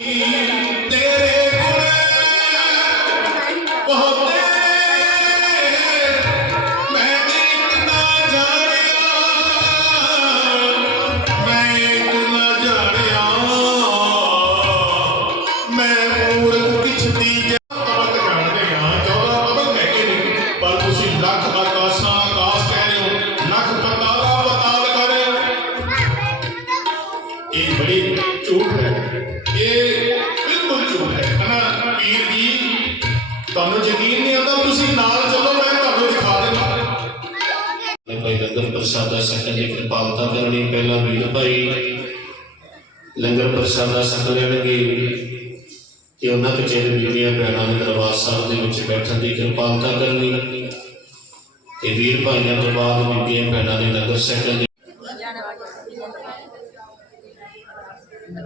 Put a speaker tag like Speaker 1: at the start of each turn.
Speaker 1: ਤੇਰੇ ਗੁਣ ਬਹੁਤੇ ਮੈਂ ਇੱਕ ਨਾ ਜਾਣਿਆ ਮੈਂ ਇੱਕ ਨਾ ਜਾਣਿਆ ਮੈਂ ਮੂਰਖ ਕਿਛ ਦੀ ਤਬਕ ਜਾਣਦੇ ਹਾਂ 14 ਤਬਕ ਹੈਗੇ ਨੇ ਪਰ ਤੁਸੀਂ ਲੱਖ ਆਕਾਸ਼ਾਂ ਆਕਾਸ਼ ਕਹਿ ਰਹੇ ਹੋ ਲੱਖ ਪਤਾਲਾ ਪਤਾਲ ਕਰ ਰਹੇ ਹੋ ਇਹ ਬੜੀ ਝੂਠ ਹੈ ਇਹ ਬਿਲਕੁਲ ਝੂਠ ਹੈ। ਹਨਾ, ਪੀਰ ਜੀ, ਤੁਹਾਨੂੰ ਯਕੀਨ ਨਹੀਂ ਆਉਂਦਾ ਤੁਸੀਂ ਨਾਲ ਚੱਲੋ, ਮੈਂ ਤੁਹਾਨੂੰ ਦਿਖਾ ਦੇਵਾਂ
Speaker 2: ਭਾਈ ਲੰਗਰ ਪ੍ਰਸਾਦਾ ਸਕਣ ਦੀ ਕਿਰਪਾਲਤਾ ਕਰਨੀ ਪਹਿਲਾ ਵੀਰ ਭਾਈ ਲੰਗਰ ਪ੍ਰਸਾਦਾ ਸਕਣ ਲੈਣਗੇ। ਕਿ ਉਹਨਾਂ ਕਚੇਰੇ ਬੀਬੀਆਂ ਭੈਣਾਂ ਦੇ ਦਰਬਾਰ ਸਾਹਿਬ ਦੇ ਵਿੱਚ ਬੈਠਣ ਦੀ ਕਿਰਪਾਲਤਾ ਕਰਨੀ। ਤੇ ਵੀਰ ਭਾਈਆਂ ਤੋਂ ਬਾਅਦ ਬੀਬੀਆਂ ਭੈਣਾਂ ਨੇ ਲੰਗਰ ਸਕਣ ਦੀ